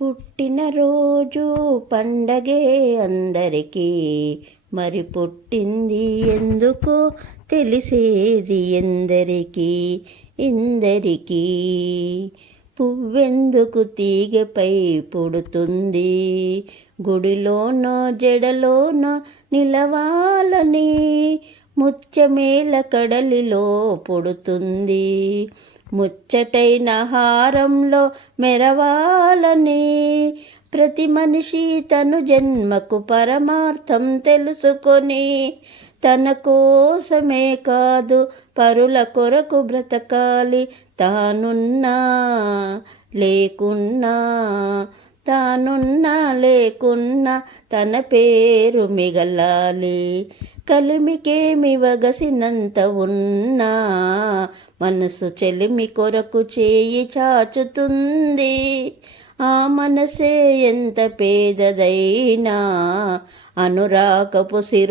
పుట్టినరోజు పండగే అందరికీ, మరి పుట్టింది ఎందుకో తెలిసేది ఎందరికీ. పువ్వెందుకు తీగపై పుడుతుంది, గుడిలోనో జడలోనో నిలవాలని. ముత్యమేల కడలిలో పుడుతుంది, ముచ్చటైన హారంలో మెరవాలని. ప్రతి మనిషి తను జన్మకు పరమార్థం తెలుసుకొని, తన కోసమే కాదు పరుల కొరకు బ్రతకాలి. తానున్నా లేకున్నా తన పేరు మిగలాలి. కలిమికేమి వగసినంత ఉన్నా, మనసు చెలిమి కొరకు చేయి చాచుతుంది. ఆ మనసే ఎంత పేదదైనా అనురాగపు సిరు